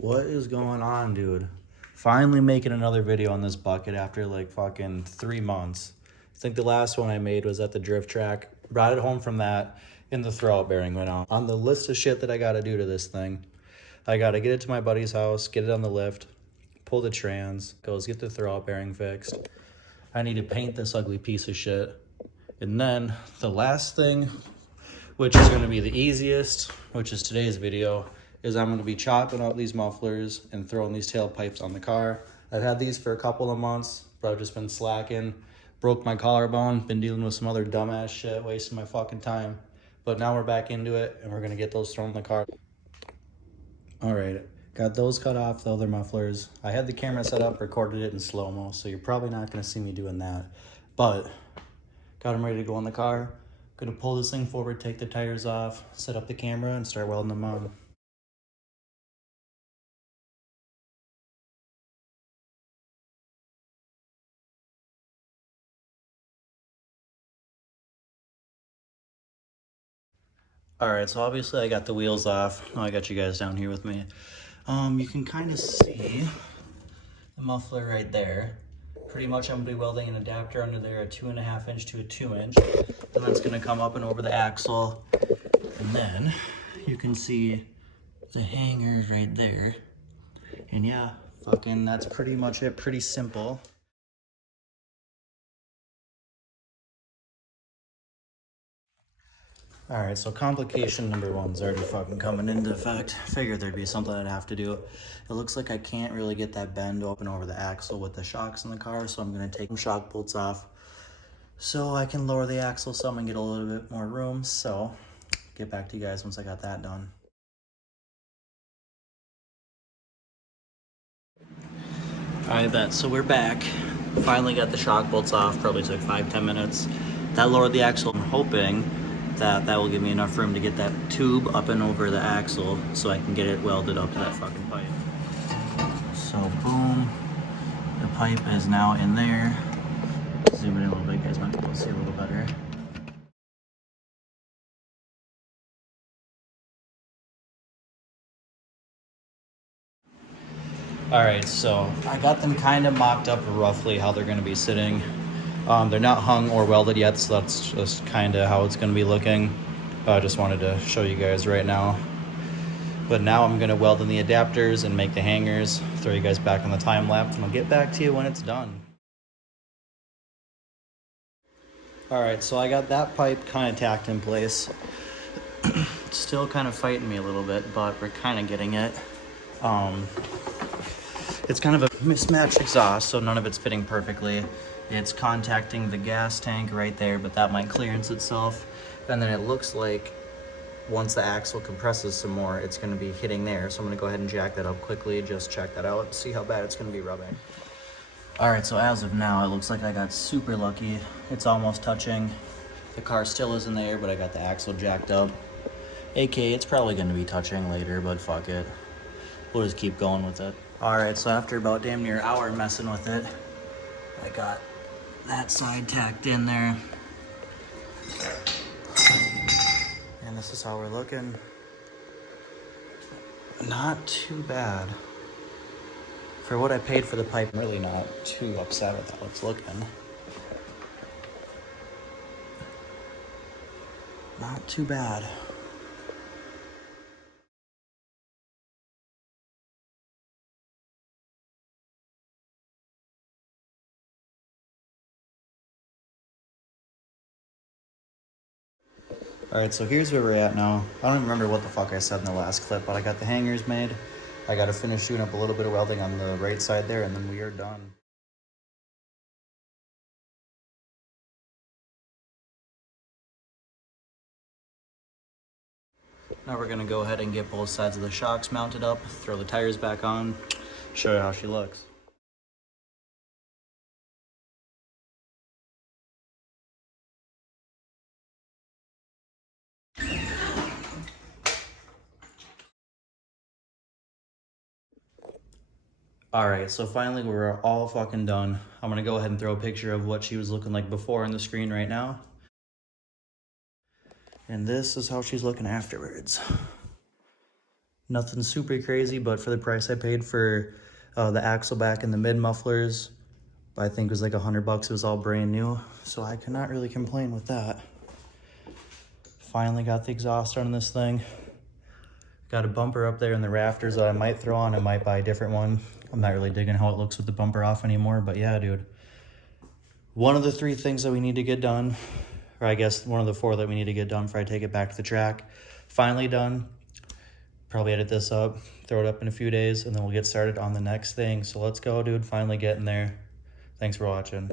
What is going on, dude? Finally making another video on this bucket after like fucking 3 months. I think the last one I made was at the drift track. Brought it home from that and the throwout bearing went out. On the list of shit that I gotta do to this thing, I gotta get it to my buddy's house, get it on the lift, pull the trans, goes get the throwout bearing fixed. I need to paint this ugly piece of shit. And then the last thing, which is gonna be the easiest, which is today's video, is I'm gonna be chopping out these mufflers and throwing these tailpipes on the car. I've had these for a couple of months, but I've just been slacking. Broke my collarbone, been dealing with some other dumbass shit, wasting my fucking time. But now we're back into it and we're gonna get those thrown in the car. All right, got those cut off, the other mufflers. I had the camera set up, recorded it in slow-mo, so you're probably not gonna see me doing that. But got them ready to go in the car. Gonna pull this thing forward, take the tires off, set up the camera, and start welding them on. All right, so obviously I got the wheels off. Now I got you guys down here with me. You can kind of see the muffler right there. Pretty much I'm gonna be welding an adapter under there, a 2.5 inch to a 2 inch. And that's gonna come up and over the axle. And then you can see the hangers right there. And yeah, fucking that's pretty much it, pretty simple. All right, so complication number one's already fucking coming into effect. Figured there'd be something I'd have to do. It looks like I can't really get that bend open over the axle with the shocks in the car, so I'm gonna take some shock bolts off so I can lower the axle some and get a little bit more room. So get back to you guys once I got that done. All right, bet. So we're back. Finally got the shock bolts off. Probably took 5-10 minutes. That lowered the axle. I'm hoping that will give me enough room to get that tube up and over the axle so I can get it welded up to that fucking pipe. So boom, the pipe is now in there. Zoom in a little bit, guys might be able to see a little better. All right, so I got them kind of mocked up roughly how they're gonna be sitting. They're not hung or welded yet, so that's just kind of how it's gonna be looking. I just wanted to show you guys right now. But now I'm gonna weld in the adapters and make the hangers, throw you guys back on the time lapse, and I'll get back to you when it's done. All right, so I got that pipe kind of tacked in place. Still kind of fighting me a little bit, but we're kind of getting it. It's kind of a mismatched exhaust, so none of it's fitting perfectly. It's contacting the gas tank right there, but that might clearance itself. And then it looks like once the axle compresses some more, it's gonna be hitting there. So I'm gonna go ahead and jack that up quickly, just check that out, see how bad it's gonna be rubbing. All right, so as of now, it looks like I got super lucky. It's almost touching. The car still isn't there, but I got the axle jacked up. AKA, it's probably gonna be touching later, but fuck it. We'll just keep going with it. All right, so after about damn near an hour messing with it, I got that side tacked in there. And this is how we're looking. Not too bad. For what I paid for the pipe, I'm really not too upset with how it's looking. Not too bad. All right, so here's where we're at now. I don't even remember what the fuck I said in the last clip, but I got the hangers made. I got to finish doing up a little bit of welding on the right side there, and then we are done. Now we're gonna go ahead and get both sides of the shocks mounted up, throw the tires back on, show you how she looks. All right, so finally we're all fucking done. I'm gonna go ahead and throw a picture of what she was looking like before on the screen right now. And this is how she's looking afterwards. Nothing super crazy, but for the price I paid for the axle back and the mid mufflers, I think it was like $100. It was all brand new, so I could not really complain with that. Finally got the exhaust on this thing. Got a bumper up there in the rafters that I might throw on. I might buy a different one. I'm not really digging how it looks with the bumper off anymore, but yeah, dude. One of the 3 things that we need to get done, or I guess one of the 4 that we need to get done before I take it back to the track, finally done. Probably edit this up, throw it up in a few days, and then we'll get started on the next thing. So let's go, dude. Finally getting there. Thanks for watching.